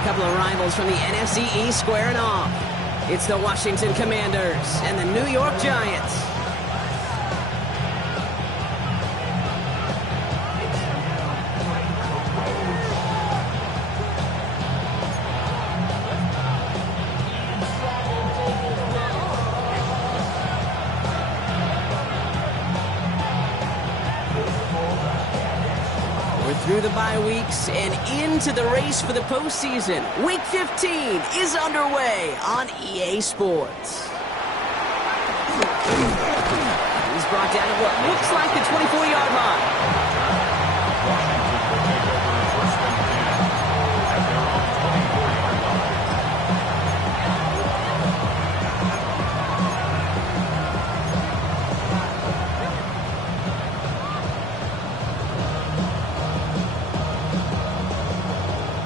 a couple of rivals from the NFC East squaring off. It's the Washington Commanders and the New York Giants. Through the bye weeks and into the race for the postseason. Week 15 is underway on EA Sports. He's brought down at what looks like the 24-yard line.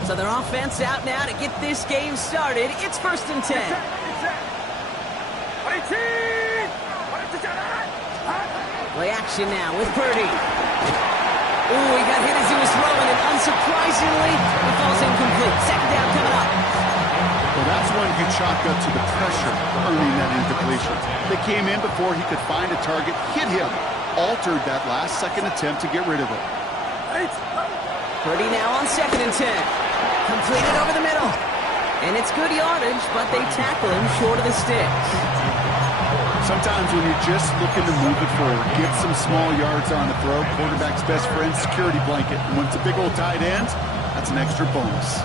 So their offense out now to get this game started. It's 1st and 10. Play action now with Purdy. Ooh, he got hit as he was throwing, and unsurprisingly, he falls incomplete. 2nd down coming up. Well, that's one you chalk up to the pressure earning that incompletion. They came in before he could find a target, hit him, altered that last-second attempt to get rid of it. Purdy now on 2nd and 10. Completed over the middle. And it's good yardage, but they tackle him short of the sticks. Sometimes when you're just looking to move it forward, get some small yards on the throw, quarterback's best friend, security blanket. And when it's a big old tight end, that's an extra bonus.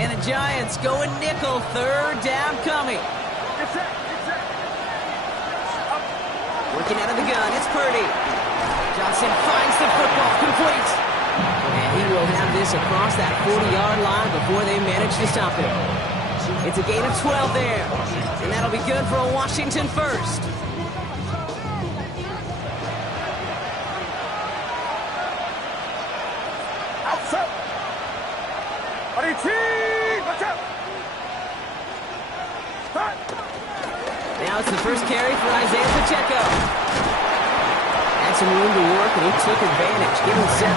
And the Giants going nickel, 3rd down coming. Working out of the gun, it's Purdy. Johnson finds the football, complete. And he will have this across that 40-yard line before they manage to stop him. It's a gain of 12 there. And that'll be good for a Washington first. Now it's the first carry for Isaiah Pacheco. Had some room to work, and he took advantage. Give him 7.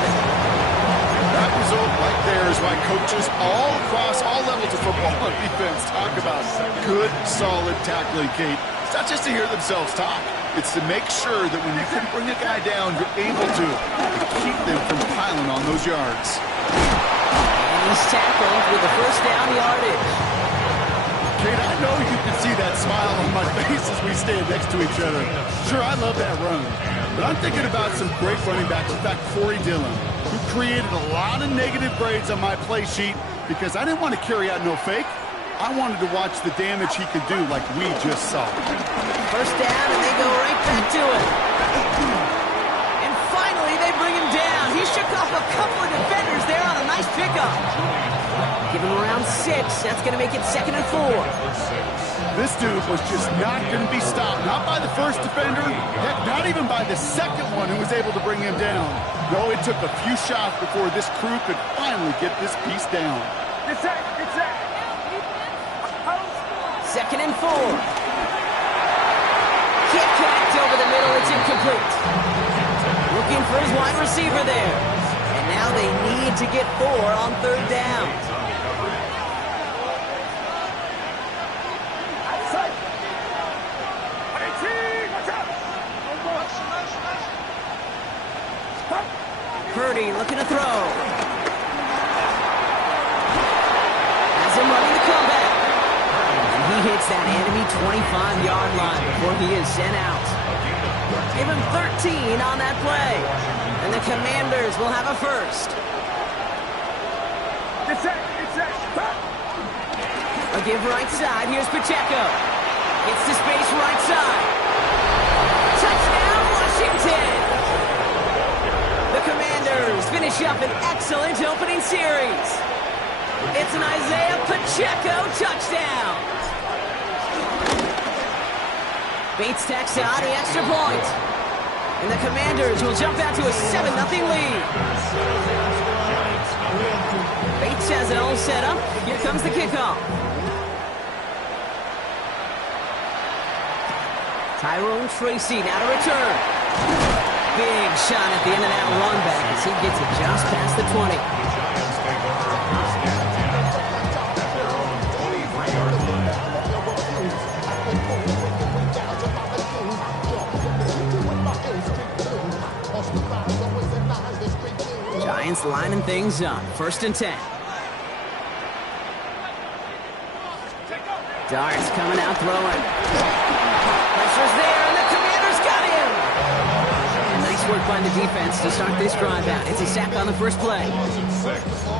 That result right there is why coaches all across all levels of football on defense talk about good, solid tackling, Kate. It's not just to hear themselves talk. It's to make sure that when you can bring a guy down, you're able to keep them from piling on those yards. And he's tackled with the 1st down yardage. Kate, I know you can see that smile on my face as we stand next to each other. Sure, I love that run. But I'm thinking about some great running backs. In fact, Corey Dillon, who created a lot of negative grades on my play sheet because I didn't want to carry out no fake. I wanted to watch the damage he could do like we just saw. 1st down, and they go right back to it. And finally, they bring him down. He shook off a couple of defenders there on a nice pickup. Give him around 6. That's going to make it 2nd and 4. This dude was just not going to be stopped. Not by the first defender. Heck, not even by the second one who was able to bring him down. No, it took a few shots before this crew could finally get this piece down. 2nd and 4. Kick connect over the middle. It's incomplete. Looking for his wide receiver there. And now they need to get 4 on 3rd down. Purdy looking to throw. Has him running the comeback. And he hits that enemy 25-yard line before he is sent out. Give him 13 on that play. And the Commanders will have a first. A give right side. Here's Pacheco. Gets to space right side. Touchdown, Washington! The Commanders finish up an excellent opening series. It's an Isaiah Pacheco touchdown. Bates tacks on the extra point. And the Commanders will jump out to a 7-0 lead. Bates has it all set up. Here comes the kickoff. Tyrone Tracy now to return. big shot at the end of that run back as he gets it just past the 20. Giants lining things up. 1st and 10. Darts coming out throwing. Pressure's there, and the Commanders got him! And nice work by the defense to start this drive out. It's a sack on the first play.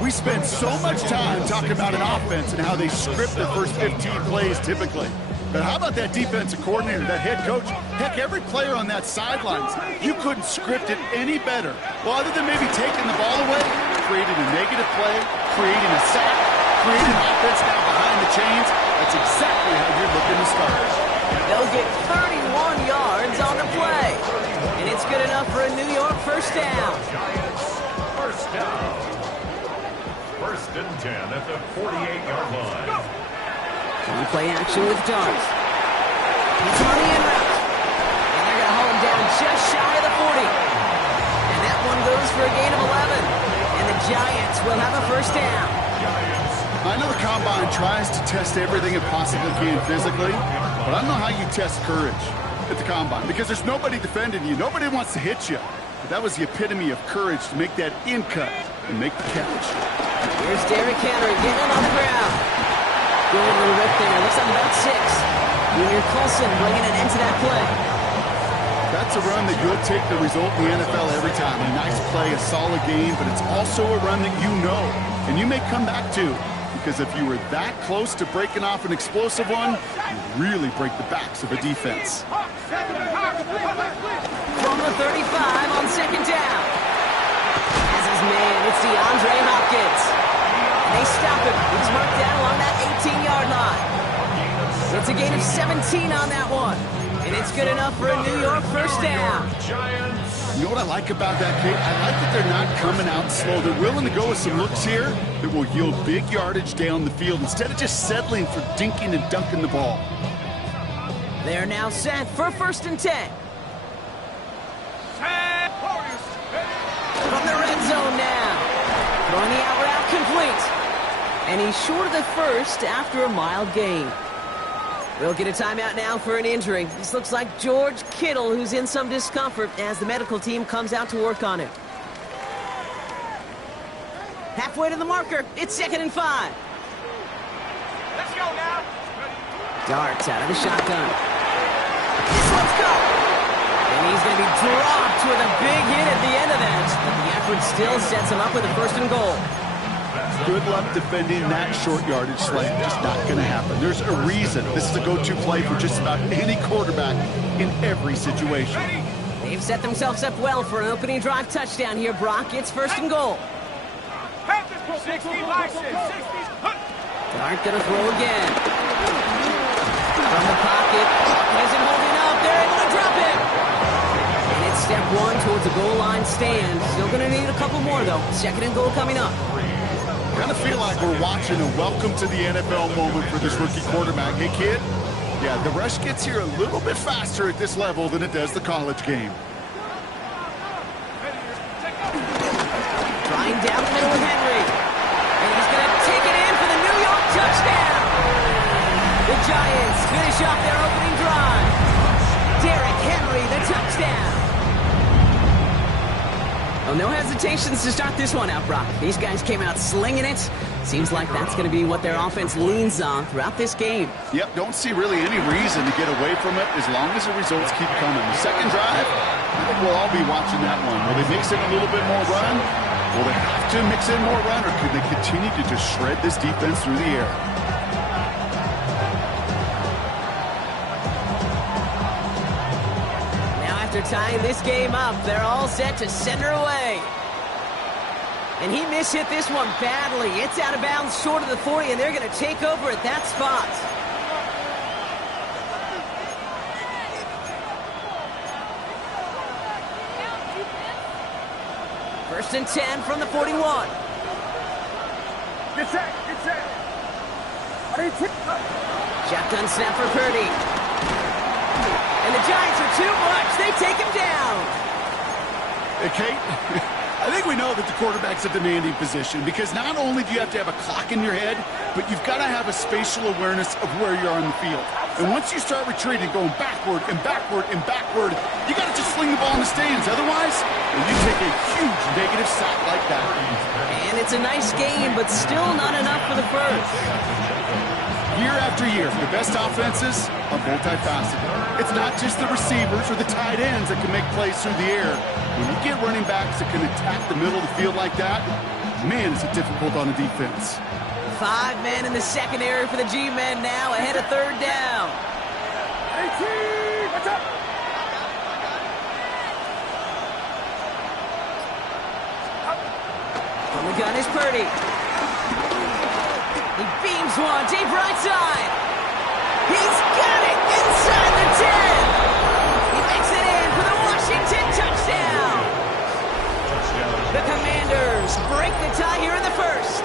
We spend so much time talking about an offense and how they script their first 15 plays typically. But how about that defensive coordinator, that head coach? Heck, every player on that sidelines, you couldn't script it any better. Well, other than maybe taking the ball away, creating a negative play, creating a sack, creating an offense now behind the chains. That's exactly how you're looking to start. They'll get 31 yards on the play. And it's good enough for a New York first down. First down. 1st and 10 at the 48-yard line. On play action with Darts. He's on the in route. And they're going to hold him down just shy of the 40. And that one goes for a gain of 11. And the Giants will have a first down. I know the Combine tries to test everything it possibly can physically, but I don't know how you test courage at the Combine because there's nobody defending you. Nobody wants to hit you. But that was the epitome of courage to make that in cut and make the catch. Here's Derrick Henry getting on the ground. Good little rip there. Looks like about 6. Junior Colson bringing an end to that play. That's a run that you'll take the result in the NFL every time. A nice play, a solid game, but it's also a run that you know and you may come back to. Because if you were that close to breaking off an explosive one, you really break the backs of a defense. From the 35 on 2nd down. As his man, it's DeAndre Hopkins. And they stop him. He's marked down along that 18-yard line. It's a gain of 17 on that one. And it's good enough for a New York first down. You know what I like about that, Kate? I like that they're not coming out slow. They're willing to go with some looks here that will yield big yardage down the field instead of just settling for dinking and dunking the ball. They're now set for 1st and 10. From the red zone now. Throwing the out route complete. And he's short of the first after a mild gain. We'll get a timeout now for an injury. This looks like George Kittle, who's in some discomfort as the medical team comes out to work on it. Halfway to the marker. It's 2nd and 5. Let's go now. Darts out of the shotgun. This one's caught. And he's going to be dropped with a big hit at the end of that. But the effort still sets him up with a 1st and goal. Good luck defending that short yardage slant. Just not going to happen. There's a reason this is a go-to play for just about any quarterback in every situation. They've set themselves up well for an opening drive touchdown here, Brock. It's 1st and goal. 60 license. Dart going to throw again. From the pocket. Isn't holding up. They're able to drop him. And it's step 1 towards a goal line stand. Still going to need a couple more, though. 2nd and goal coming up. Kind of feel like we're watching a welcome to the NFL moment for this rookie quarterback. Hey, kid? Yeah, the rush gets here a little bit faster at this level than it does the college game. Trying down the middle with Henry. And he's going to take it in for the New York touchdown. The Giants finish off their opening drive. Derrick Henry, the touchdown. Well, no hesitations to start this one out, Brock. These guys came out slinging it. Seems like that's going to be what their offense leans on throughout this game. Yep, don't see really any reason to get away from it as long as the results keep coming. The second drive, I think we'll all be watching that one. Will they mix in a little bit more run? Will they have to mix in more run, or could they continue to just shred this defense through the air? Tying this game up, they're all set to send her away. And he mishit this one badly. It's out of bounds short of the 40, and they're going to take over at that spot. First and 10 from the 41. Get set. Shotgun snap for Purdy. And the Giants are too much. They take him down. Hey, Kate, I think we know that the quarterback's a demanding position because not only do you have to have a clock in your head, but you've got to have a spatial awareness of where you are on the field. And once you start retreating, going backward and backward and backward, you got to just sling the ball in the stands. Otherwise, you take a huge negative sack like that. And it's a nice game, but still not enough for the first. Year after year, the best offenses are multifaceted. It's not just the receivers or the tight ends that can make plays through the air. When you get running backs that can attack the middle of the field like that, man, is it difficult on the defense. 5 men in the secondary for the G-men now, ahead of third down. 18, what's up? From the gun is Purdy. He beams one, deep right side. He's got it inside the 10. He makes it in for the Washington touchdown. The Commanders break the tie here in the first.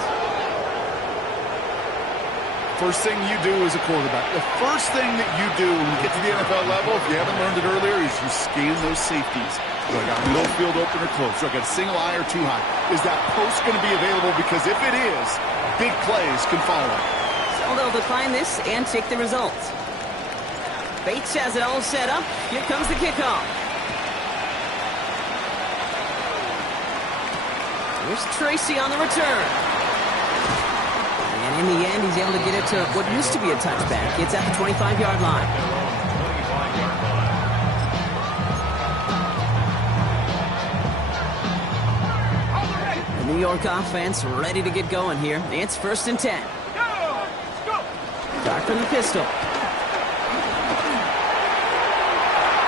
First thing you do as a quarterback, the first thing that you do when you get to the NFL level, if you haven't learned it earlier, is you scan those safeties. Do I got a middle field open or close? Do I got a single high or too high? Is that post going to be available? Because if it is, big plays can follow. So they'll decline this and take the results. Bates has it all set up. Here comes the kickoff. Here's Tracy on the return. And in the end, he's able to get it to what used to be a touchback. It's at the 25-yard line. The New York offense ready to get going here. It's 1st and 10. Dark from the pistol.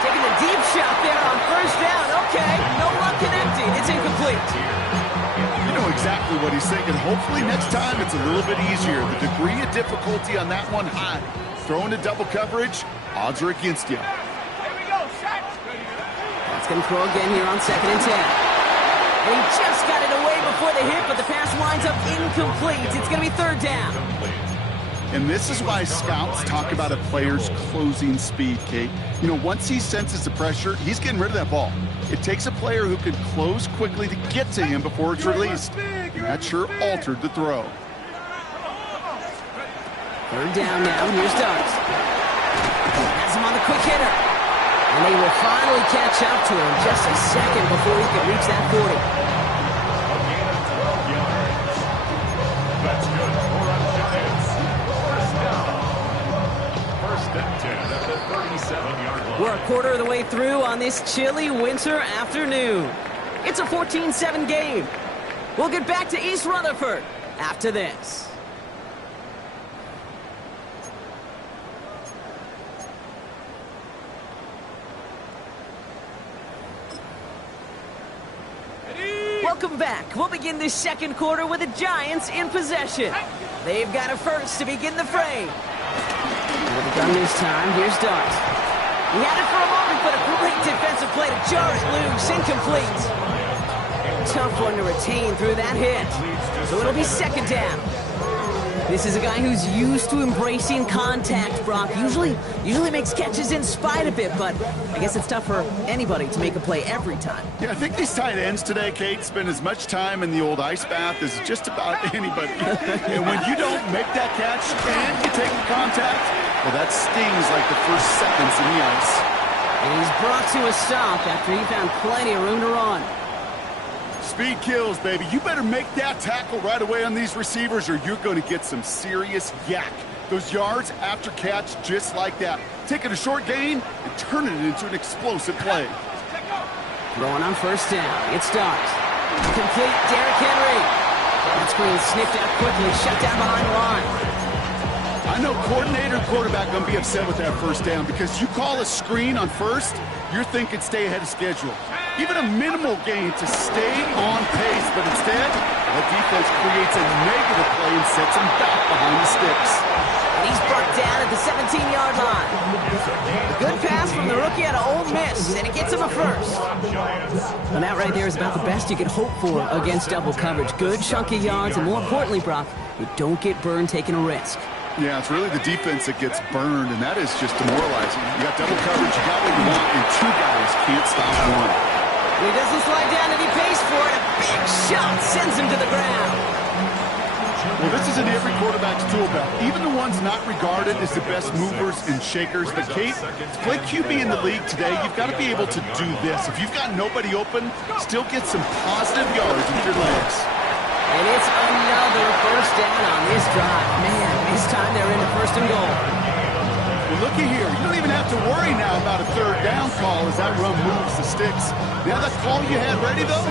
Taking a deep shot there on 1st down. Okay, no luck connecting. It's incomplete. You know exactly what he's thinking. Hopefully next time it's a little bit easier. The degree of difficulty on that one high. Throwing to double coverage, odds are against you. Here we go, set. That's going to throw again here on 2nd and 10. And he just got it away before the hit, but the pass winds up incomplete. It's going to be 3rd down. And this is why scouts talk about a player's closing speed, Kate. You know, once he senses the pressure, he's getting rid of that ball. It takes a player who can close quickly to get to him before it's released. And that sure altered the throw. 3rd down now. Here's Dart. Has him on the quick hitter. And they will finally catch up to him just a second before he can reach that 40. A gain of 12 yards. That's good for a Giants. First down. 1st and 10 at the 37-yard line. We're a quarter of the way through on this chilly winter afternoon. It's a 14-7 game. We'll get back to East Rutherford after this. Welcome back. We'll begin this 2nd quarter with the Giants in possession. They've got a first to begin the frame. With the gun this time, here's Dart. He had it for a moment, but a great defensive play to jar it loose. Incomplete. Tough one to retain through that hit. So it'll be 2nd down. This is a guy who's used to embracing contact, Brock. Usually makes catches in spite of it, but I guess it's tough for anybody to make a play every time. Yeah, I think these tight ends today, Kate, spend as much time in the old ice bath as just about anybody. And when you don't make that catch and you take the contact, well, that stings like the first seconds in the ice. And he's brought to a stop after he found plenty of room to run. Speed kills, baby. You better make that tackle right away on these receivers or you're going to get some serious yak. Those yards after catch just like that. Taking a short gain and turning it into an explosive play. Throwing on 1st down. It's Dart. Complete Derrick Henry. That screen sniffed out quickly, shut down behind the line. I know coordinator and quarterback going to be upset with that 1st down because you call a screen on 1st, you're thinking stay ahead of schedule. Even a minimal gain to stay on pace, but instead, the defense creates a negative play and sets him back behind the sticks. And he's brought down at the 17-yard line. A good pass from the rookie out of Ole Miss, and it gets him a first. And that right there is about the best you could hope for against double coverage. Good chunky yards, and more importantly, Brock, you don't get burned taking a risk. Yeah, it's really the defense that gets burned, and that is just demoralizing. You got double coverage, you got what you want, and 2 guys can't stop one. He doesn't slide down and he pays for it. A big shot sends him to the ground. Well, this is in every quarterback's tool belt. Even the ones not regarded as the best movers and shakers. But, Kate, to play QB in the league today, you've got to be able to do this. If you've got nobody open, still get some positive yards with your legs. And it's another first down on this drive. Man, this time they're into first and goal. Well, looky here. You don't even have to worry now about a third down call as that run moves the sticks. Now that call you had ready, though,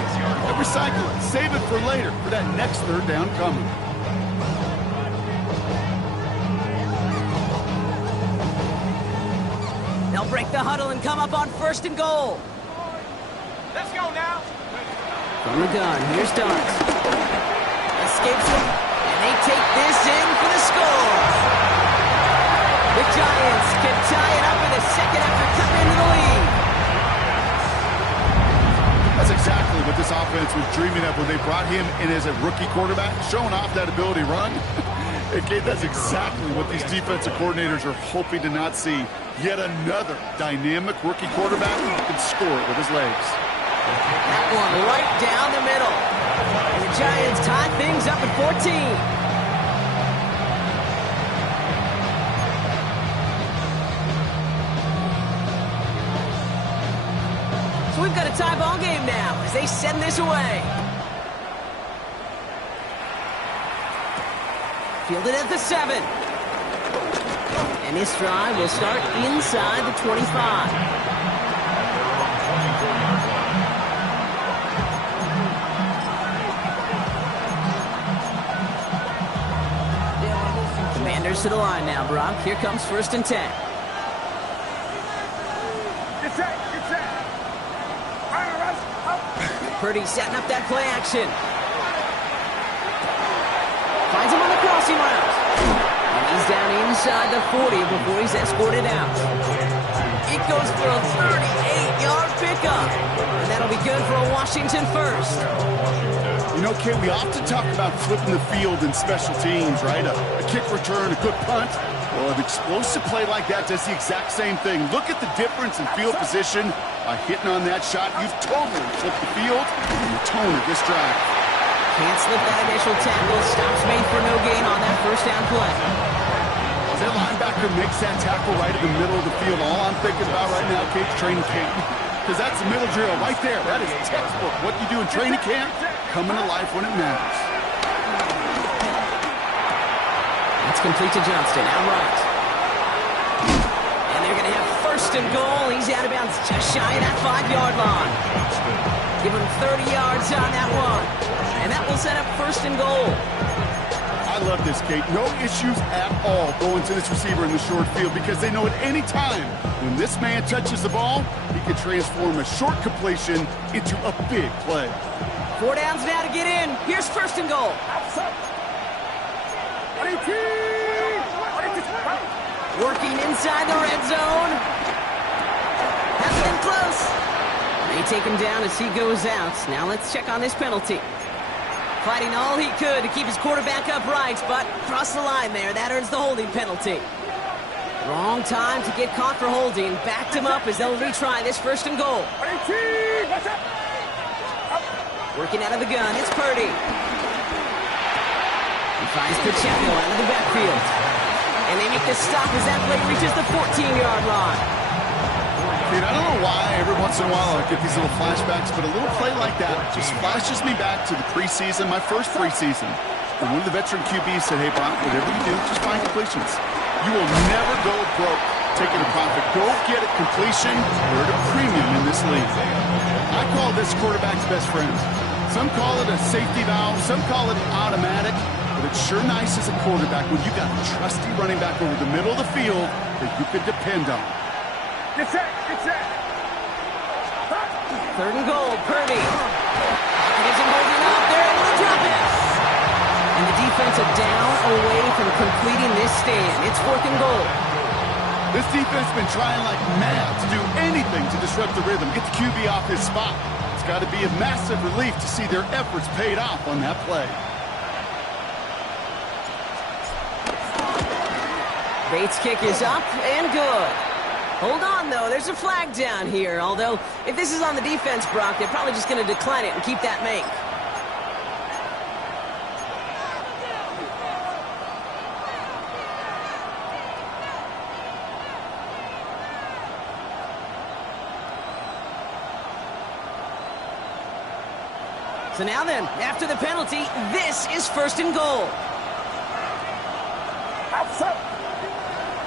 recycle it. Save it for later for that next third down coming. They'll break the huddle and come up on first and goal. Let's go now. From the gun, here's Starks. Escapes him, and they take this in for the score. The Giants can tie it up in a second after cutting into the lead. That's exactly what this offense was dreaming of when they brought him in as a rookie quarterback, showing off that ability to run. Okay, that's exactly what these defensive coordinators are hoping to not see. Yet another dynamic rookie quarterback who can score it with his legs. That one right down the middle. And the Giants tie things up at 14. So we've got a tie ball game now as they send this away. Fielded at the 7. And this drive will start inside the 25. Commanders to the line now, Brock. Here comes first and 10. Get set, get set. Fire rush, up. Purdy setting up that play action. Finds him on the crossing route. And he's down inside the 40 before he's escorted out. It goes for a 38-yard pickup. And that'll be good for a Washington first. You know, Kate, we often talk about flipping the field in special teams, right? A kick return, a good punt. Well, an explosive play like that does the exact same thing. Look at the difference in field position. By hitting on that shot, you've totally flipped the field and the tone of this drive. Can't slip that initial tackle. Stops made for no gain on that first down play. That linebacker makes that tackle right in the middle of the field. All I'm thinking about right now, Kate's training camp. Because that's the middle drill right there. That is textbook. What you do in training camp, coming to life when it matters. That's complete to Johnston, out right. And they're going to have first and goal. He's out of bounds just shy of that 5-yard line. Give him 30 yards on that one. And that will set up first and goal. I love this, Kate. No issues at all going to this receiver in the short field because they know at any time when this man touches the ball, he can transform a short completion into a big play. 4 downs now to get in. Here's first and goal. Working inside the red zone. Has it in close. They take him down as he goes out. Now let's check on this penalty. Fighting all he could to keep his quarterback upright, but crossed the line there. That earns the holding penalty. Wrong time to get caught for holding. Backed him up as they'll retry this first and goal. Working out of the gun, it's Purdy. He finds Pacheco out of the backfield. And they make the stop as that play reaches the 14-yard line. Dude, I don't know why every once in a while I get these little flashbacks, but a little play like that just flashes me back to the preseason, my first preseason. And one of the veteran QBs said, hey, Brock, whatever you do, just find completions. You will never go broke taking a profit. Go get it completion. We're at a premium in this league. I call this quarterback's best friend. Some call it a safety valve. Some call it automatic. But it's sure nice as a quarterback when you got a trusty running back over the middle of the field that you could depend on. Get set, get set. Third and goal, Purdy. He isn't holding up. They're able to drop it. And the defense are down away from completing this stand. It's fourth and goal. This defense has been trying like mad to do anything to disrupt the rhythm, get the QB off his spot. It's got to be a massive relief to see their efforts paid off on that play. Bates' kick is up and good. Hold on, though. There's a flag down here. Although, if this is on the defense, Brock, they're probably just going to decline it and keep that make. So now then, after the penalty, this is first and goal.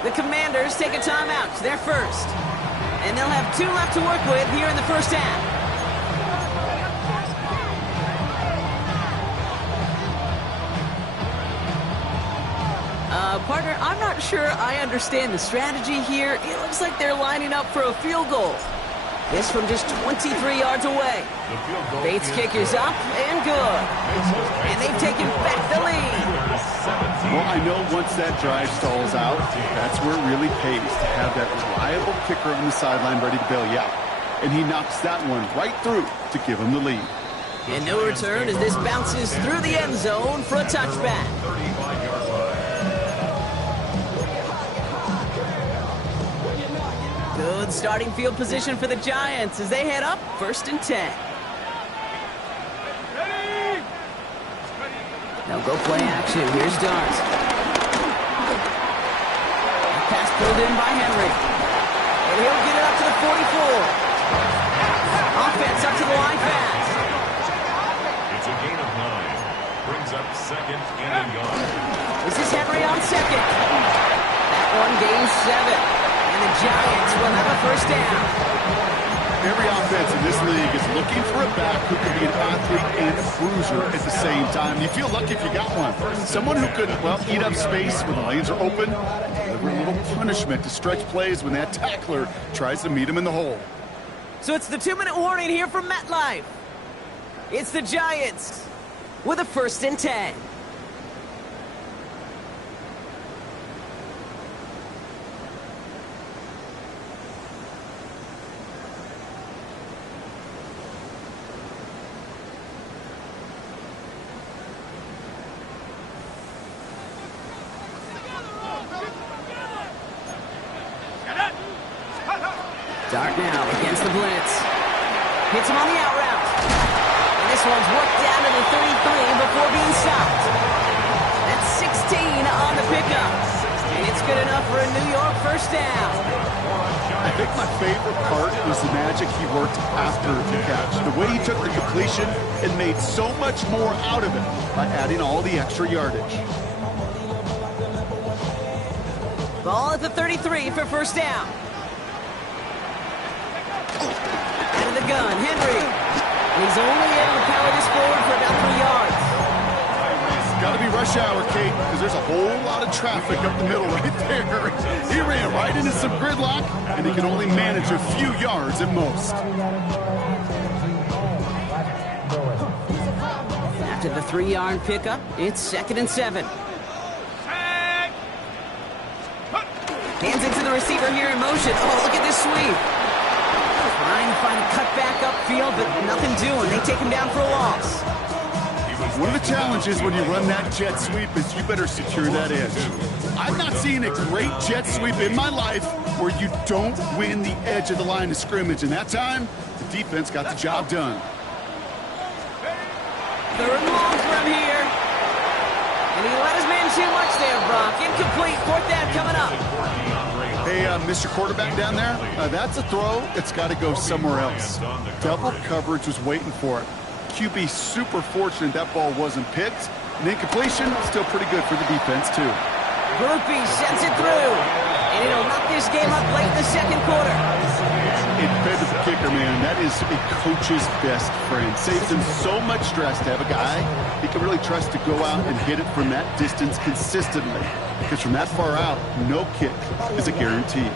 The Commanders take a timeout. They're first. And they'll have 2 left to work with here in the first half. Partner, I'm not sure I understand the strategy here. It looks like they're lining up for a field goal. This from just 23 yards away. Bates' kick is up and good. And they've taken back the lead. Well, I know once that drive stalls out, that's where it really pays to have that reliable kicker on the sideline ready to bail you out. And he knocks that one right through to give him the lead. And no return as this bounces through the end zone for a touchback. Good starting field position for the Giants as they head up first and 10. Now go play action. Here's Dart. Pass pulled in by Henry. And he'll get it up to the 44. Offense up to the line pass. It's a gain of 9. Brings up second and a yard. This is Henry on second. That one gains 7. And the Giants will have a first down. Every offense in this league is looking for a back who can be an athlete and a bruiser at the same time. You feel lucky if you got one. Someone who could, well, eat up space when the lanes are open, deliver a little punishment to stretch plays when that tackler tries to meet him in the hole. So it's the 2-minute warning here from MetLife. It's the Giants with a first and 10. Dart now against the blitz. Hits him on the out route. And this one's worked down to the 33 before being stopped. That's 16 on the pickup. And it's good enough for a New York first down. I think my favorite part was the magic he worked after the catch. The way he took the completion and made so much more out of it by adding all the extra yardage. Ball at the 33 for first down. Out of the gun, Henry. He's only able to power this forward for about 3 yards. It's got to be rush hour, Kate, because there's a whole lot of traffic up the middle right there. He ran right into some gridlock, and he can only manage a few yards at most. After the 3-yard pickup, it's 2nd and 7. Hands it to the receiver here in motion. Oh, look at this sweep. Trying to find a cutback upfield, but nothing doing. They take him down for a loss. One of the challenges when you run that jet sweep is you better secure that edge. I've not seen a great jet sweep in my life where you don't win the edge of the line of scrimmage. And that time, the defense got the job done. 3rd and long from here. And he let his man too much there, Brock. Incomplete. 4th down coming up. Hey, Mr. Quarterback down there, that's a throw. It's got to go somewhere else. Double coverage was waiting for it. QB super fortunate that ball wasn't picked. And incompletion, still pretty good for the defense, too. Groupie sends it through. And it'll knock this game up late in the 2nd quarter. Independent kicker, man, that is a coach's best friend. Saves him so much stress to have a guy he can really trust to go out and hit it from that distance consistently. Because from that far out, no kick is a guarantee.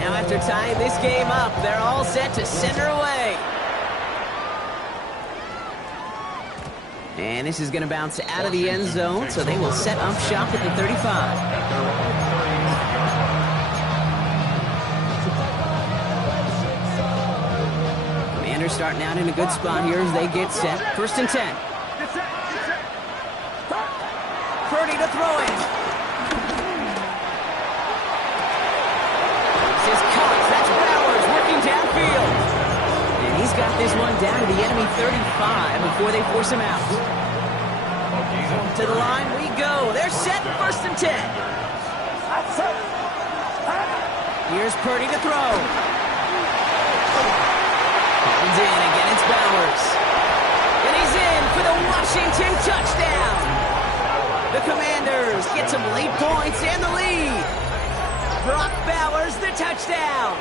Now after tying this game up, they're all set to send her away. And this is going to bounce out of the end zone, so they will set up shop at the 35. Commanders starting out in a good spot here as they get set. 1st and 10. Purdy to throw it. This is Cox. That's Bowers working downfield. And he's got this one down to the enemy 35 before they force him out. To the line we go. They're set, 1st and 10. Here's Purdy to throw. Holds in, again it's Bowers. And he's in for the Washington touchdown. The Commanders get some late points and the lead. Brock Bowers, the touchdown.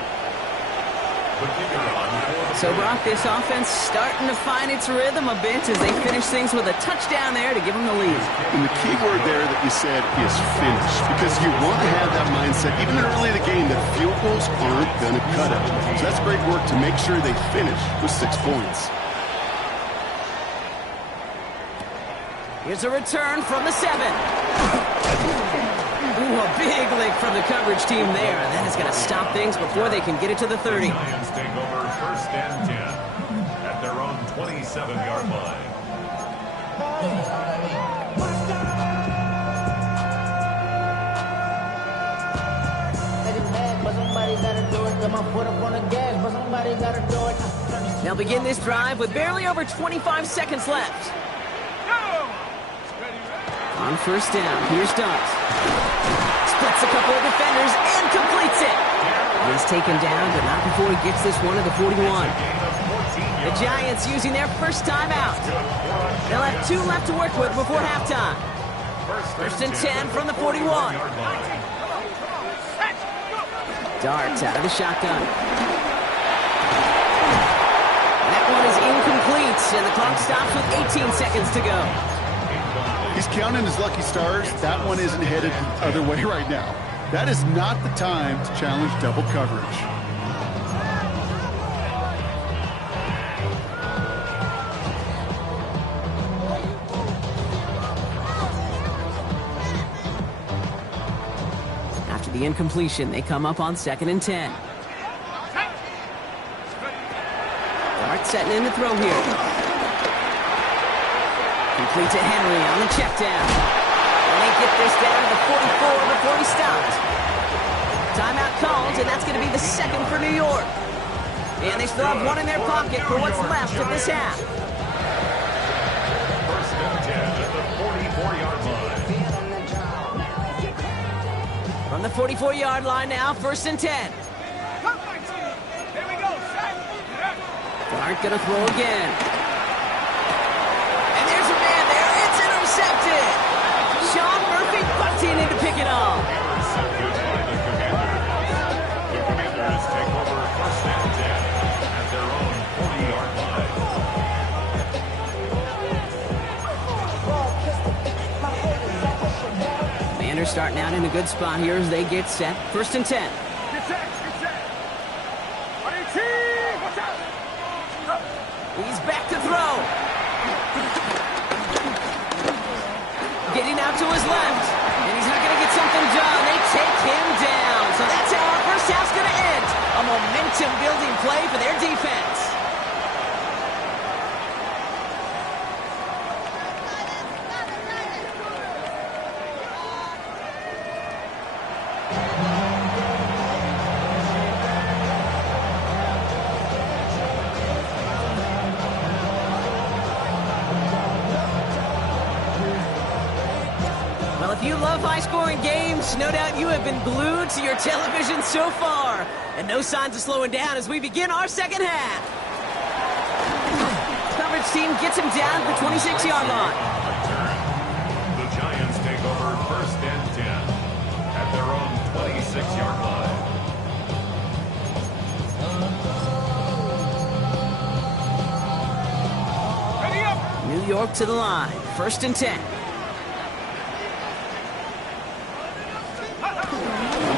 So, Brock, this offense starting to find its rhythm a bit as they finish things with a touchdown there to give them the lead. And the key word there that you said is finish, because you want to have that mindset, even early in the game, that field goals aren't going to cut it. So that's great work to make sure they finish with 6 points. Here's a return from the 7. Ooh, a big lick from the coverage team there, and that is going to stop things before they can get it to the 30. The Giants take over 1st and 10 at their own 27-yard line. They'll begin this drive with barely over 25 seconds left. On 1st down, here's Dubs. Splits a couple of defenders and completes it. He's taken down, but not before he gets this one to the 41. The Giants using their first timeout. They'll have 2 left to work with before halftime. 1st and 10 from the 41. Darts out of the shotgun. That one is incomplete, and the clock stops with 18 seconds to go. He's counting his lucky stars. That one isn't headed the other way right now. That is not the time to challenge double coverage. After the incompletion, they come up on 2nd and 10. Dart setting in the throw here. Complete to Henry on the check down. And they get this down to the 44 before he stopped. Timeout called, and that's going to be the 2nd for New York. And they still have 1 in their pocket for what's left of this half. 1st and 10 at the 44-yard line. From the 44-yard line now, 1st and 10. Dart going to throw again. Intercepted. Sean Murphy bunting in to pick it off. Intercepted by the Commanders. The Commanders take over 1st and 10 at their own 40-yard line. Commanders starting out in a good spot here as they get set. 1st and 10. Get set. He's back to throw. Getting out to his left, and he's not going to get something done. They take him down. So that's how our first half's going to end. A momentum-building play for their defense. If you love high-scoring games, no doubt you have been glued to your television so far. And no signs of slowing down as we begin our 2nd half. Coverage team gets him down at the 26-yard line. The Giants take over 1st and 10 at their own 26-yard line. New York to the line. 1st and 10.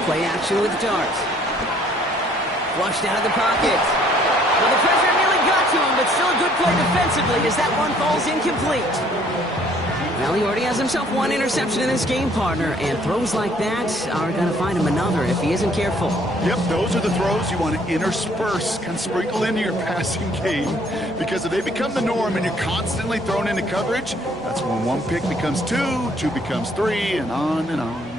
Play action with Darts. Flushed out of the pocket. Well, the pressure nearly got to him, but still a good play defensively as that one falls incomplete. Well, he already has himself 1 interception in this game, partner, and throws like that are going to find him another if he isn't careful. Yep, those are the throws you want to intersperse, kind of sprinkle into your passing game, because if they become the norm and you're constantly thrown into coverage, that's when 1 pick becomes 2, 2 becomes 3, and on and on.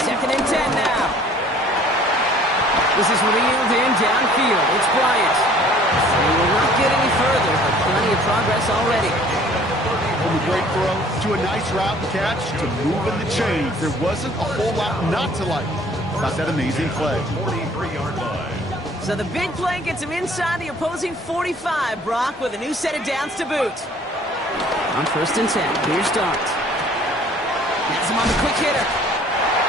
2nd and 10. This is reeled in downfield. It's Bryant. He will not get any further, but plenty of progress already. From a great throw to a nice route and catch to moving the chains. There wasn't a whole lot not to like about that amazing play. 43-yard line. So the big play gets him inside the opposing 45, Brock, with a new set of downs to boot. On 1st and 10, here's Dart. Has him on the quick hitter.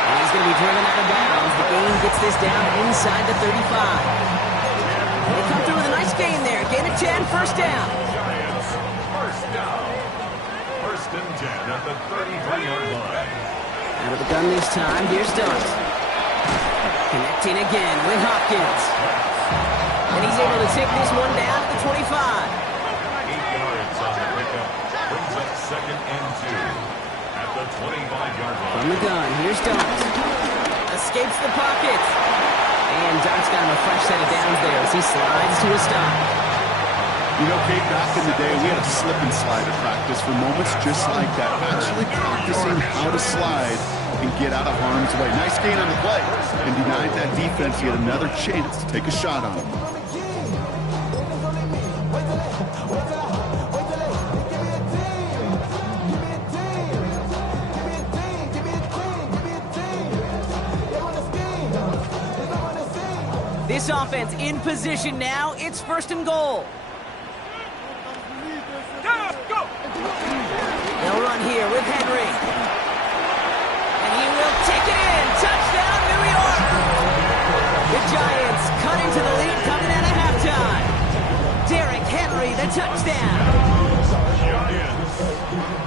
And he's going to be driven out of bounds. The gain gets this down inside the 35. They come through with a nice gain there. Gain of 10, first down. Giants, first down. 1st and 10 at the 33-yard line. Out of the gun this time, here's Dart. Connecting again with Hopkins. And he's able to take this one down to the 25. 8 yards on the pickup. Brings up 2nd and 2 at the 25-yard line. From the gun, here's Dart. Escapes the pocket. And Dart's got him a fresh set of downs there as he slides to a stop. You know, Kate, back in the day, we had a slip and slide at practice for moments just like that. Actually practicing how to slide and get out of harm's way. Nice gain on the play. And denied that defense yet another chance to take a shot on him. This offense in position now. It's 1st and goal. They'll run here with Henry. And he will take it in. Touchdown, New York. The Giants cut into the lead coming out of halftime. Derrick Henry, the touchdown.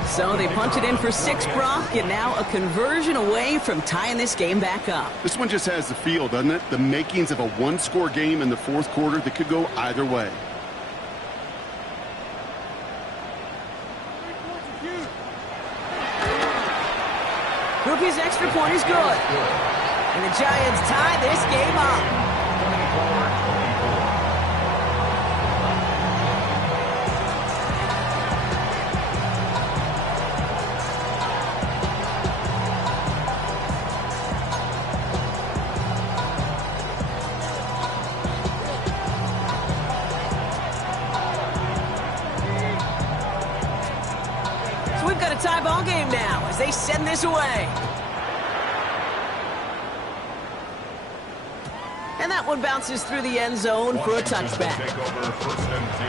So they punch it in for 6, Brock, and now a conversion away from tying this game back up. This one just has the feel, doesn't it? The makings of a one-score game in the 4th quarter that could go either way. Groupie's extra point is good. And the Giants tie this game up. 24-24. So we've got a tie ball game now as they send this away. And that one bounces through the end zone for a touchback. Take over 1st and 10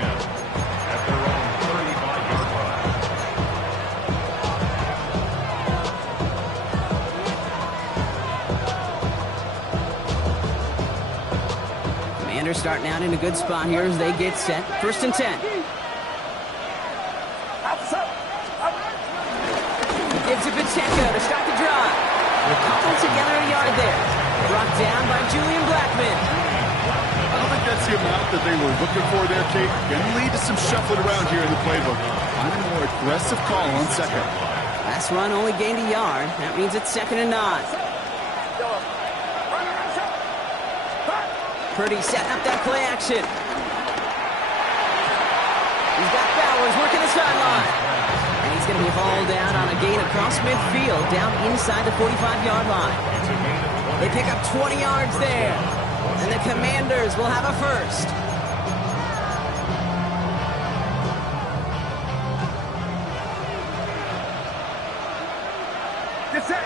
at their own 35-yard line. Commanders starting out in a good spot here as they get set. 1st and 10. He gives it Pacheco to start the drive. They'll couple together a yard there. Brought down by Julian Blackman. I don't think that's the amount that they were looking for there, Kate. Going to lead to some shuffling around here in the playbook. Find a more aggressive call on 2nd. Last run only gained a yard. That means it's 2nd and 9. Purdy setting up that play action. He's got Bowers working the sideline. And he's going to be hauled down on a gain across midfield, down inside the 45-yard line. They pick up 20 yards there. And the Commanders will have a first. Get set.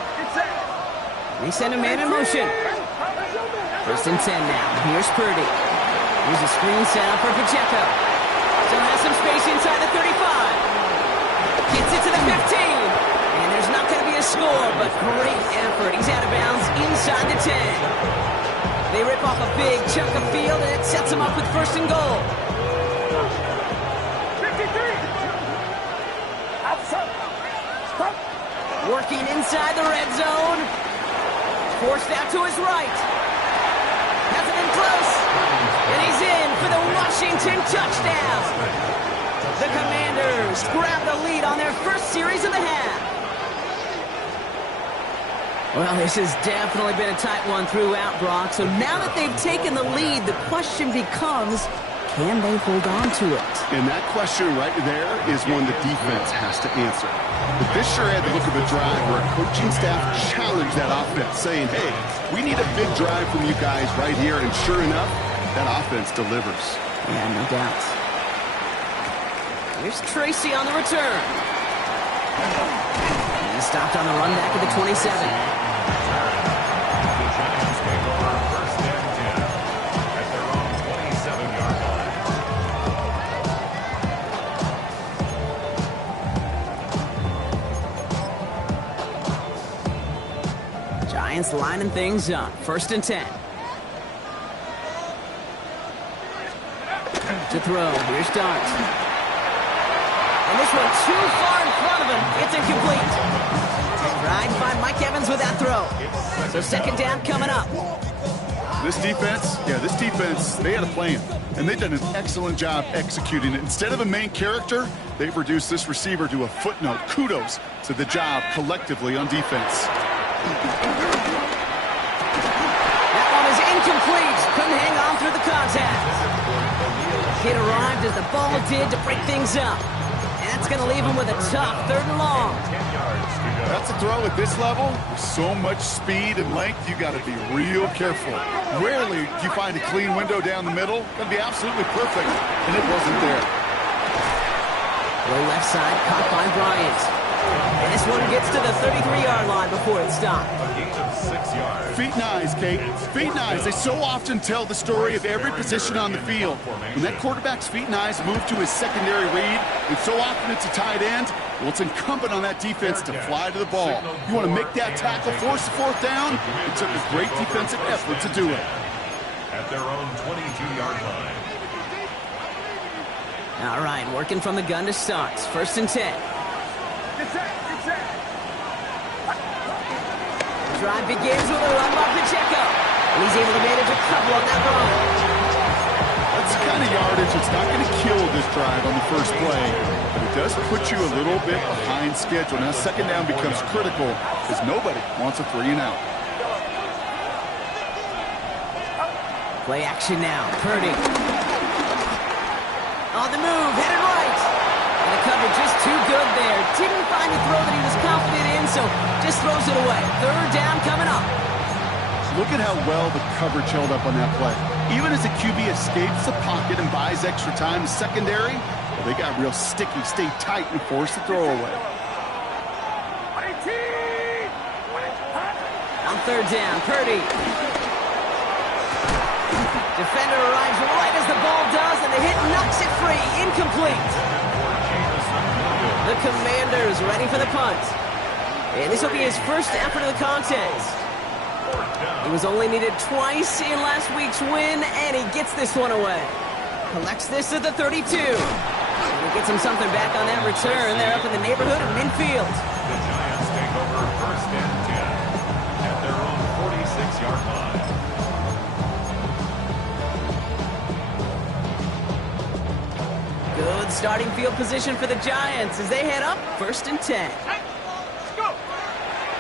They send a man in motion. 1st and 10 now. Here's Purdy. Here's a screen set up for Pacheco. Still has some space inside the 35. Gets it to the 15. And there's not going to be a score, but great effort. He's out of bounds inside the 10. They rip off a big chunk of field, and it sets them up with 1st and goal. 53. Outside. Stop. Working inside the red zone. Forced out to his right. Has it in close. And he's in for the Washington touchdown. The Commanders grab the lead on their first series of the half. Well, this has definitely been a tight one throughout, Brock. So now that they've taken the lead, the question becomes, can they hold on to it? And that question right there is one the defense has to answer. But this sure had the look of a drive where a coaching staff challenged that offense, saying, hey, we need a big drive from you guys right here. And sure enough, that offense delivers. Yeah, no doubt. Here's Tracy on the return. He stopped on the run back at the 27. Giants lining things up. 1st and 10. To throw. Here's Dart. And this one too far in front of him. It's incomplete. Trying to find Mike Evans with that throw. So 2nd down coming up. This defense, they had a plan. And they've done an excellent job executing it. Instead of a main character, they've reduced this receiver to a footnote. Kudos to the job collectively on defense. That one is incomplete. Couldn't hang on through the contact. Kid arrived as the ball did to break things up. And that's going to leave him with a tough 3rd and long. That's a throw at this level. With so much speed and length, you got to be real careful. Rarely do you find a clean window down the middle. That'd be absolutely perfect, and it wasn't there. Low left side, caught by Bryant. And this one gets to the 33-yard line before it's stopped. A gain of 6 yards. Feet and eyes, Kate. Feet and eyes. They so often tell the story of every position on the field. When that quarterback's feet and eyes move to his secondary read, and so often it's a tight end, well, it's incumbent on that defense to fly to the ball. You want to make that tackle, force the 4th down? It took a great defensive effort to do it. At their own 22-yard line. All right, working from the gun to start. 1st and 10. Drive begins with a run by Pacheco. And he's able to manage a couple on that run. That's the kind of yardage that's not going to kill this drive on the first play, but it does put you a little bit behind schedule. Now 2nd down becomes critical because nobody wants a 3 and out. Play action now. Purdy. On the move, headed right. And the cover just too good there. Didn't find the throw that he was confident in, so just throws it away. 3rd down coming up. Look at how well the coverage held up on that play. Even as the QB escapes the pocket and buys extra time, the secondary, well, they got real sticky, stayed tight, and forced the throw away. On 3rd down, Purdy. Defender arrives right as the ball does, and the hit knocks it free. Incomplete. The Commanders ready for the punt. And this will be his first effort of the contest. He was only needed twice in last week's win, and he gets this one away. Collects this at the 32. And he gets him something back on that return. They're up in the neighborhood of midfield. The Giants take over 1st and 10 at their own 46-yard line. Good starting field position for the Giants as they head up 1st and 10.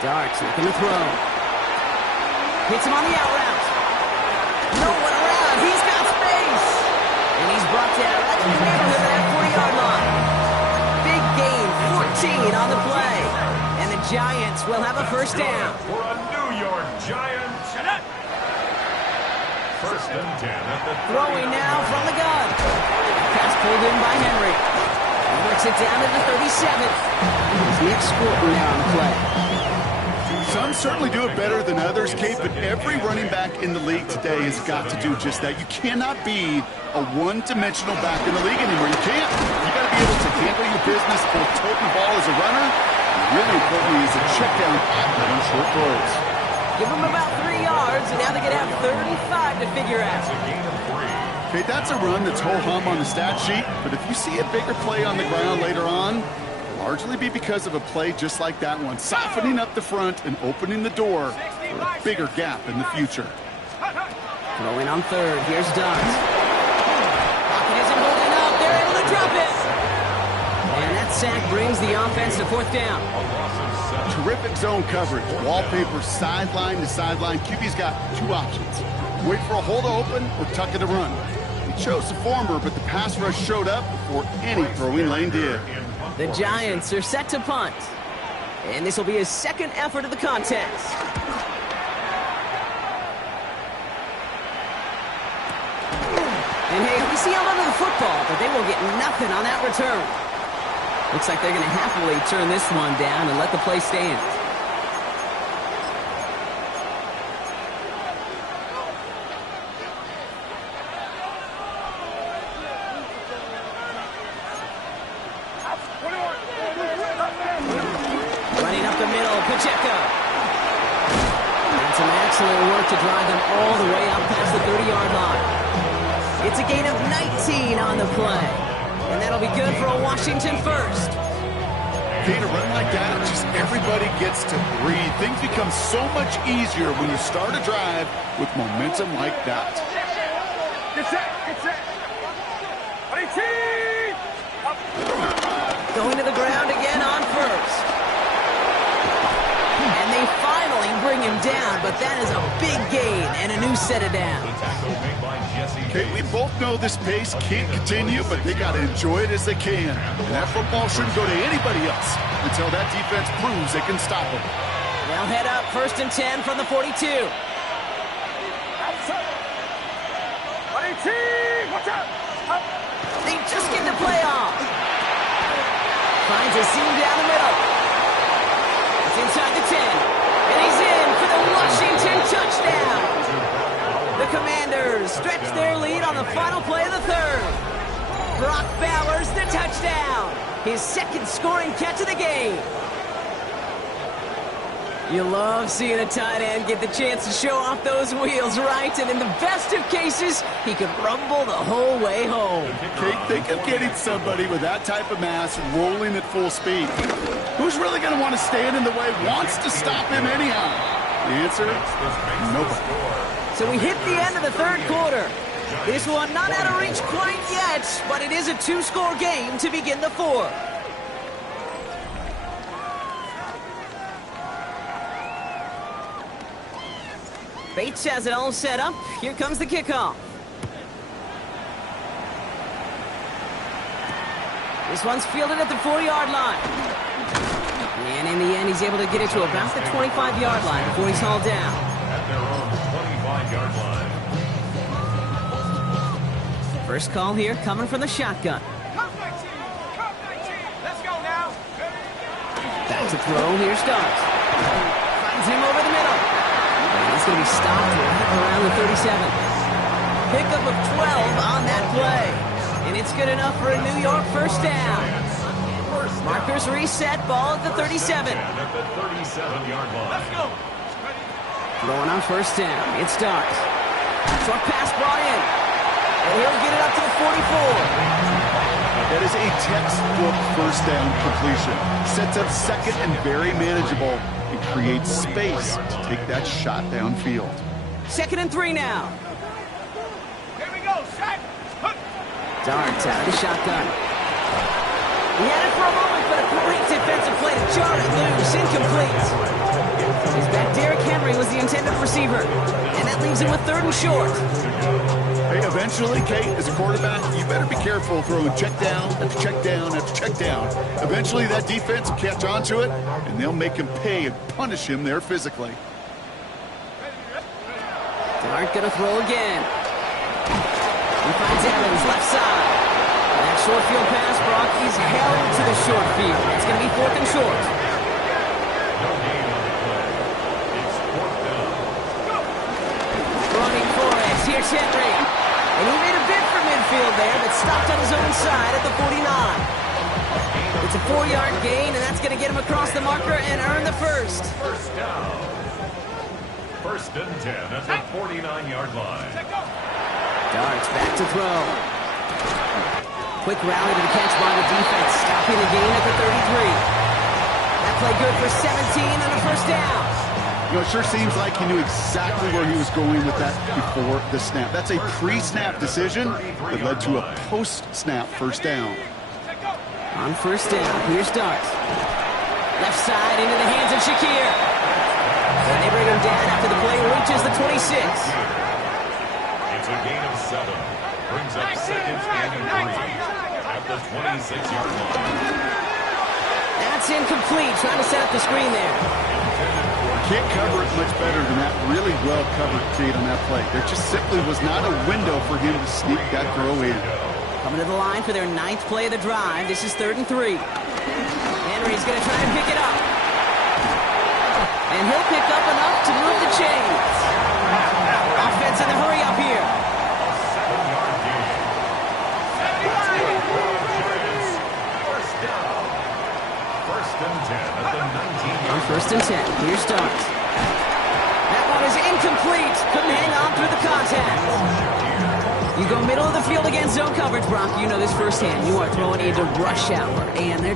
Darts looking to throw. Hits him on the out route. No one around. He's got space. And he's brought down right in the neighborhood of that 40-yard line. Big gain, 14 on the play. And the Giants will have a 1st down. For a New York Giants. 1st and 10 at the Throwing now from the gun. Pass pulled in by Henry. He works it down to the 37. Here's Nick Scorton there on the play. Some certainly do it better than others, Kate, but every running back in the league today has got to do just that. You cannot be a one-dimensional back in the league anymore. You can't. You got to be able to handle your business, both tote the ball as a runner, and really importantly as a check down athlete on short throws. Give them about 3 yards, and now they're going to have 35 to figure out. Okay, that's a run that's ho-hum on the stat sheet, but if you see a bigger play on the ground later on, largely be because of a play just like that one, softening up the front and opening the door for a bigger gap in the future. Throwing on 3rd. Here's Dunn. Pocket isn't holding up. They're able to drop it. And that sack brings the offense to 4th down. Terrific zone coverage. Wallpaper sideline to sideline. QB's got 2 options. Wait for a hole to open or tuck it to run. You chose the former, but the pass rush showed up before any throwing lane did. The Giants are set to punt. And this will be his second effort of the contest. And hey, we see him under the football, but they will get nothing on that return. Looks like they're going to happily turn this one down and let the play stand. Running up the middle, Pacheco. And some excellent work to drive them all the way up past the 30-yard line. It's a gain of 19 on the play. And that'll be good for a Washington first. Okay, to run like that, just everybody gets to breathe. Things become so much easier when you start a drive with momentum like that. Get set, get set. 18! Up. Going to the ground again on first. And they finally bring him down, but that is a big gain and a new set of downs. Okay, we both know this pace can't continue, but they got to enjoy it as they can. And that football shouldn't go to anybody else until that defense proves they can stop them. They'll head up 1st and 10 from the 42. Outside. 18! Watch out! Up. They just get the play off. Finds a seam down the middle. It's inside the 10. And he's in for the Washington touchdown. The Commanders stretch their lead on the final play of the third. Brock Bowers the touchdown. His second scoring catch of the game. You love seeing a tight end get the chance to show off those wheels, right? And in the best of cases, he could rumble the whole way home. Okay, think of getting somebody with that type of mass rolling at full speed. Who's really going to want to stand in the way, wants to stop him anyhow? The answer? Nobody. So we hit the end of the third quarter. This one not out of reach quite yet, but it is a two-score game to begin the fourth. Bates has it all set up. Here comes the kickoff. This one's fielded at the 40-yard line. And in the end, he's able to get it to about the 25-yard line before he's hauled down. At their own 25-yard line. First call here coming from the shotgun. Come 19! Come 19! Let's go now! Back to throw. Here starts. Finds him over the middle. And he's going to be stopped around the 37. Pickup of 12 on that play. And it's good enough for a New York first down. Markers reset, ball at the 37. At the 37-yard line. Let's go! Throwing on first down. It starts. Short pass brought in. And he'll get it up to the 44. That is a textbook first down completion. Sets up second and very manageable. It creates space to take that shot downfield. 2nd and 3 now. Here we go, set! Darts out of the shotgun. He had it for a moment, but a great defensive play to jar it loose. Incomplete. His back, Derrick Henry, was the intended receiver. And that leaves him with 3rd and short. Hey, eventually, Kate, as a quarterback, you better be careful throwing check down after check down after check down. Eventually, that defense will catch on to it, and they'll make him pay and punish him there physically. Dart gonna throw again. He finds Evans, left side. That short field pass, Brock, he's held to the short field. It's gonna be 4th and short. No gain on the play. It's 4th down. Running for it. Here's Henry. And he made a bid for midfield there, but stopped on his own side at the 49. It's a 4-yard gain, and that's going to get him across the marker and earn the first. First down. 1st and 10 at the 49-yard line. Darts back to throw. Quick rally to the catch by the defense, stopping the gain at the 33. That play good for 17 and a first down. You know, it sure seems like he knew exactly where he was going with that before the snap. That's a pre-snap decision that led to a post-snap first down. On first down, here's Darts. Left side into the hands of Shakir. And they bring him down after the play reaches the 26. It's a gain of 7. brings up 2nd and 3 at the 26-yard line. That's incomplete. Trying to set up the screen there. Can't cover it much better than that. Really well covered, Kate, on that play. There just simply was not a window for him to sneak that throw in. Coming to the line for their 9th play of the drive. This is 3rd and 3. Henry's going to try and pick it up. And he'll pick up enough to move the chains. Offense in the hurry up here. A 7-yard gain. First down. 1st and 10 at the 19-yard line. 1st and 10. Here starts. That one is incomplete. Couldn't hang on through the contact. You go middle of the field against zone coverage, Brock. You know this firsthand. You are throwing into rush hour, and there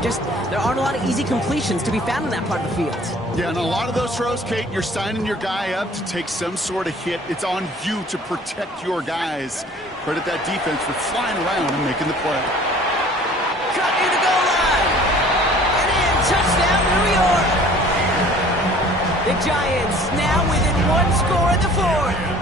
aren't a lot of easy completions to be found in that part of the field. Yeah, and a lot of those throws, Kate, you're signing your guy up to take some sort of hit. It's on you to protect your guys. Credit that defense for flying around and making the play. Cut near the goal line. And in. Touchdown, New York. The Giants now within 1 score in the 4th.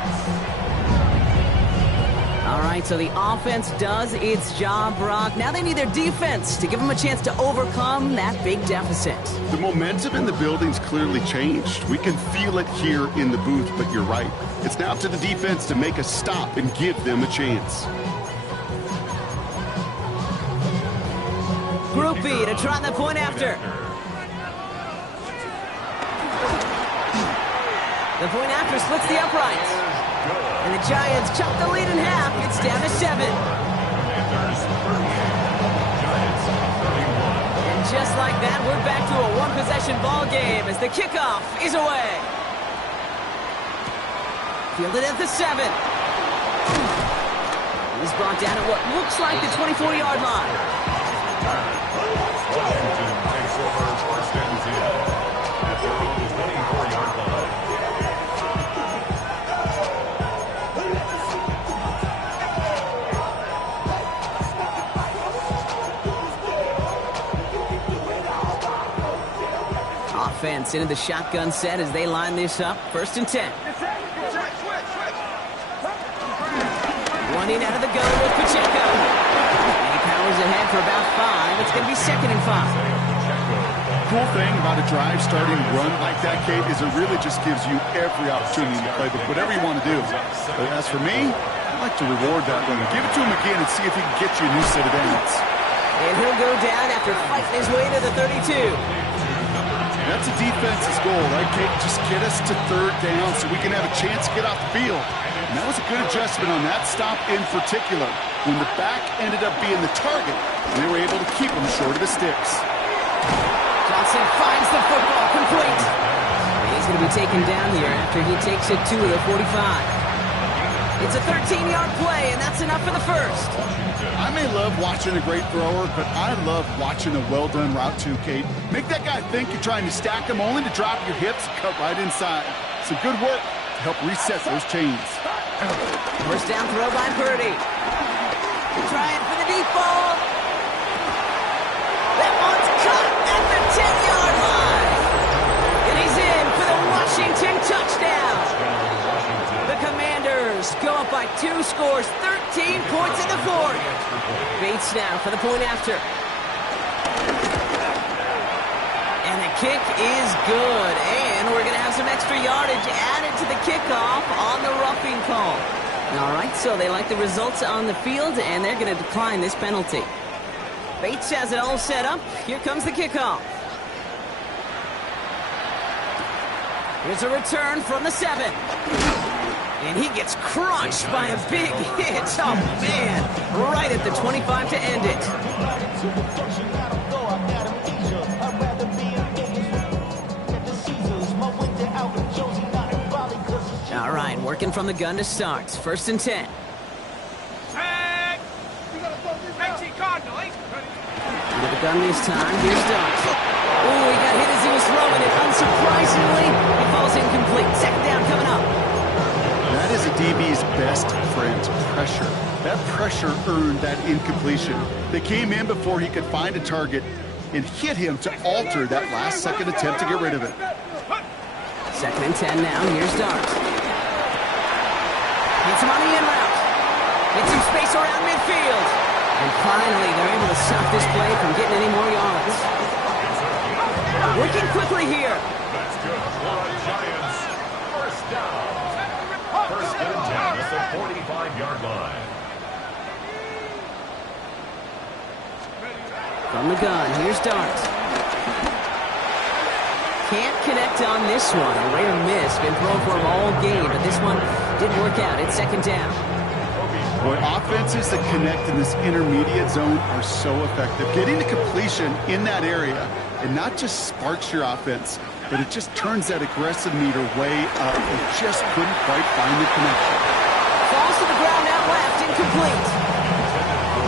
All right, so the offense does its job, Brock. Now they need their defense to give them a chance to overcome that big deficit. The momentum in the building's clearly changed. We can feel it here in the booth, but you're right. It's now up to the defense to make a stop and give them a chance. Group B to try the point after. The point after splits the uprights. And the Giants chop the lead in half. It's down to 7. And just like that, we're back to a one-possession ball game as the kickoff is away. Fielded at the 7. He's brought down at what looks like the 24-yard line. Washington takes over 1st and 10 at their own 24-yard line. Offense into the shotgun set as they line this up. 1st and 10. Running out of the gun with Pacheco. And he powers ahead for about 5. It's going to be 2nd and 5. Cool thing about a drive starting run like that, Kate, is it really just gives you every opportunity to play with whatever you want to do. But as for me, I like to reward that run. Give it to him again and see if he can get you a new set of downs. And he'll go down after fighting his way to the 32. That's a defense's goal, right, Kate? Just get us to 3rd down so we can have a chance to get off the field. And that was a good adjustment on that stop in particular. When the back ended up being the target, they were able to keep him short of the sticks. Johnson finds the football complete. And he's going to be taken down here after he takes it to the 45. It's a 13-yard play, and that's enough for the 1st. I may love watching a great thrower, but I love watching a well-done route too, Kate. Make that guy think you're trying to stack him only to drop your hips and cut right inside. Some good work to help reset those chains. 1st down throw by Purdy. Trying for the deep ball. That one's cut at the 10-yard line. And he's in for the Washington touchdown. The Commanders go up by 2 scores, 13 points in the 4th. Bates now for the point after. And the kick is good. And we're going to have some extra yardage added to the kickoff on the roughing call. All right, so they like the results on the field, and they're going to decline this penalty. Bates has it all set up. Here comes the kickoff. Here's a return from the 7. And he gets crushed by a big hit. Oh, man. Right at the 25 to end it. All right, working from the gun to start. 1st and 10. Into the gun this time. Here's Starks. Oh, he got hit as he was throwing it. Unsurprisingly, he falls incomplete. 2nd down coming up. That is a DB's best friend, pressure. That pressure earned that incompletion. They came in before he could find a target and hit him to alter that last-second attempt to get rid of it. 2nd and 10 now. Here's Darts. Hits him on the in route. Get some space around midfield. And finally, they're able to stop this play from getting any more yards. Working quickly here. That's good for the Giants. First down. First and 10 at the 45-yard line. From the gun, here's Dart. Can't connect on this one. A rare miss. Been thrown for him all game, but this one didn't work out. It's second down. Boy, offenses that connect in this intermediate zone are so effective. Getting to completion in that area, and not just sparks your offense, but it just turns that aggressive meter way up. You just couldn't quite find the connection. Falls to the ground out left, incomplete.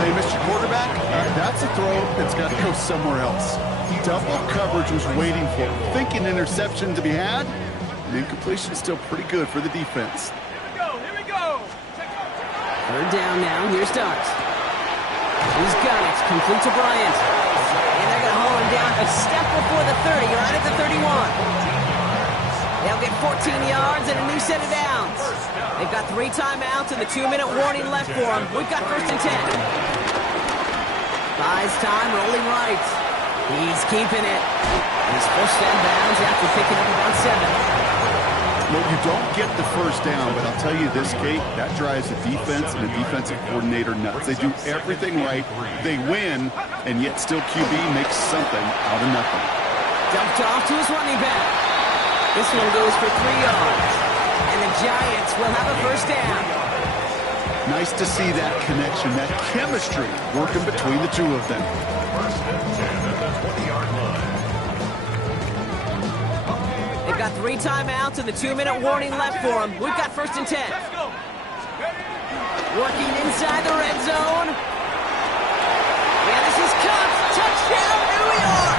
Hey, Mr. Quarterback, that's a throw that's got to go somewhere else. Double coverage was waiting for him, thinking interception to be had, and incompletion is still pretty good for the defense. Here we go. Third down now, here's Dart. He's got it, complete to Bryant. And they're going to haul him down a step before the 30, right at the 31. They'll get 14 yards and a new set of downs. They've got 3 timeouts and the 2-minute warning left for them. We've got first and 10. Buys time, rolling right. He's keeping it. He's pushed out bounds after picking up about 7. Well, you don't get the first down, but I'll tell you this, Kate, that drives the defense and the defensive coordinator nuts. They do everything right. They win, and yet still QB makes something out of nothing. Dumped off to his running back. This one goes for 3 yards. And the Giants will have a first down. Nice to see that connection, that chemistry working between the two of them. First and 10 at the 20-yard line. They've got 3 timeouts and the 2-minute warning left for them. We've got first and 10. Working inside the red zone. Yeah, this is Cubs. Touchdown, New York.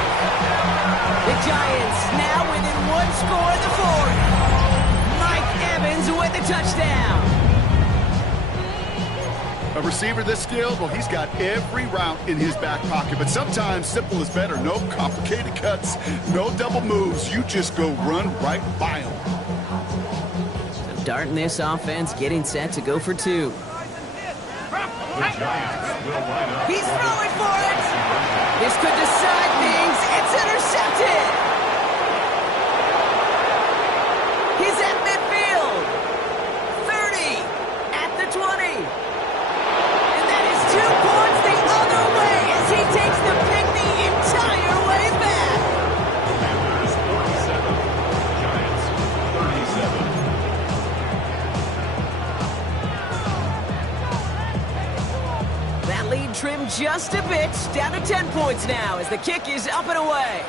The Giants now within 1 score in the 4th. Mike Evans with the touchdown. A receiver this skilled, well, he's got every route in his back pocket, but sometimes simple is better. No complicated cuts, no double moves. You just go run right by him. So Dart in this offense getting set to go for 2. The Giants will line up. He's throwing for it. This could decide things. It's intercepted. He's at midfield. 30 at the 20. And that is 2 points the other way as he takes the pick the entire way back. Commanders 47. Giants 37. That lead trimmed just a bit, down to 10 points now as the kick is up and away.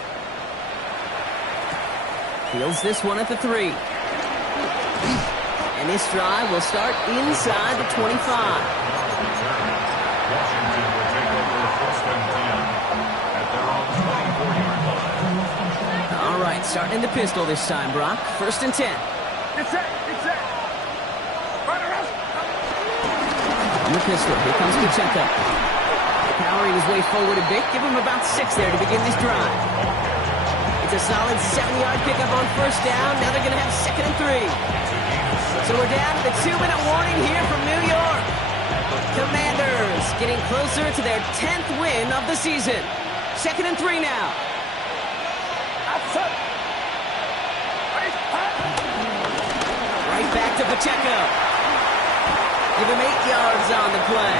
Fields this one at the 3. And this drive will start inside the 25. Washington will take over first and 10 at their own 24-yard line. All right, starting in the pistol this time, Brock. First and 10. Get set. Runner up. On the pistol, here comes Pacheco. Powering his way forward a bit. Give him about 6 there to begin this drive. It's a solid 7-yard pickup on first down. Now they're going to have second and 3. So we're down to the 2-minute warning here from New York. Commanders getting closer to their 10th win of the season. Second and 3 now. Outside. Right back to Pacheco. Give him 8 yards on the play.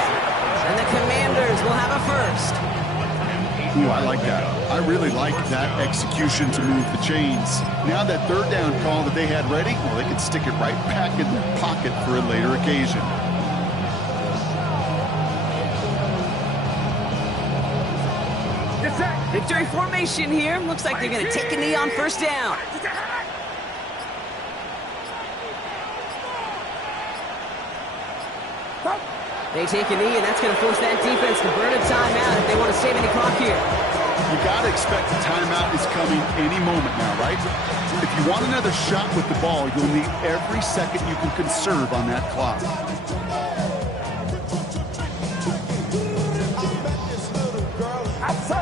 And the Commanders will have a first. Ooh, I like that. I really like that execution to move the chains. Now that third down call that they had ready, well, they can stick it right back in their pocket for a later occasion. Get set. Victory formation here. Looks like they're going to take a knee on first down. They take a knee, and that's going to force that defense to burn a timeout if they want to save any clock here. You got to expect a timeout is coming any moment now, right? If you want another shot with the ball, you'll need every second you can conserve on that clock.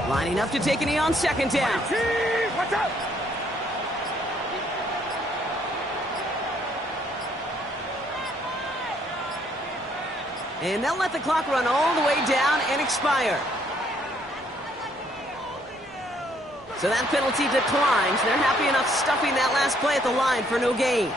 Lining up to take a knee on second down. Watch out. And they'll let the clock run all the way down and expire. So that penalty declines. They're happy enough stuffing that last play at the line for no gain.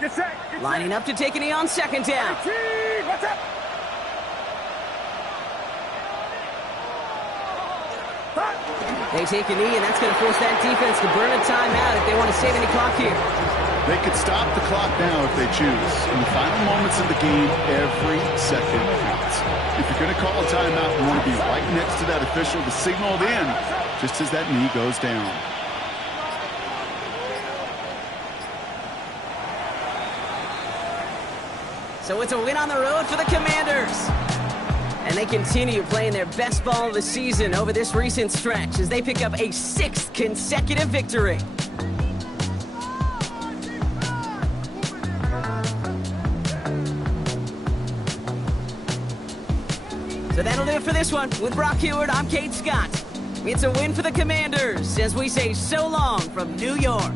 Get set. Lining up to take a knee on second down. What's up? They take a knee, and that's going to force that defense to burn a timeout if they want to save any clock here. They could stop the clock now if they choose. In the final moments of the game, every second counts. If you're going to call a timeout, you want to be right next to that official to signal it in just as that knee goes down. So it's a win on the road for the Commanders. And they continue playing their best ball of the season over this recent stretch as they pick up a 6th consecutive victory. So that'll do it for this one. With Brock Heward, I'm Kate Scott. It's a win for the Commanders as we say so long from New York.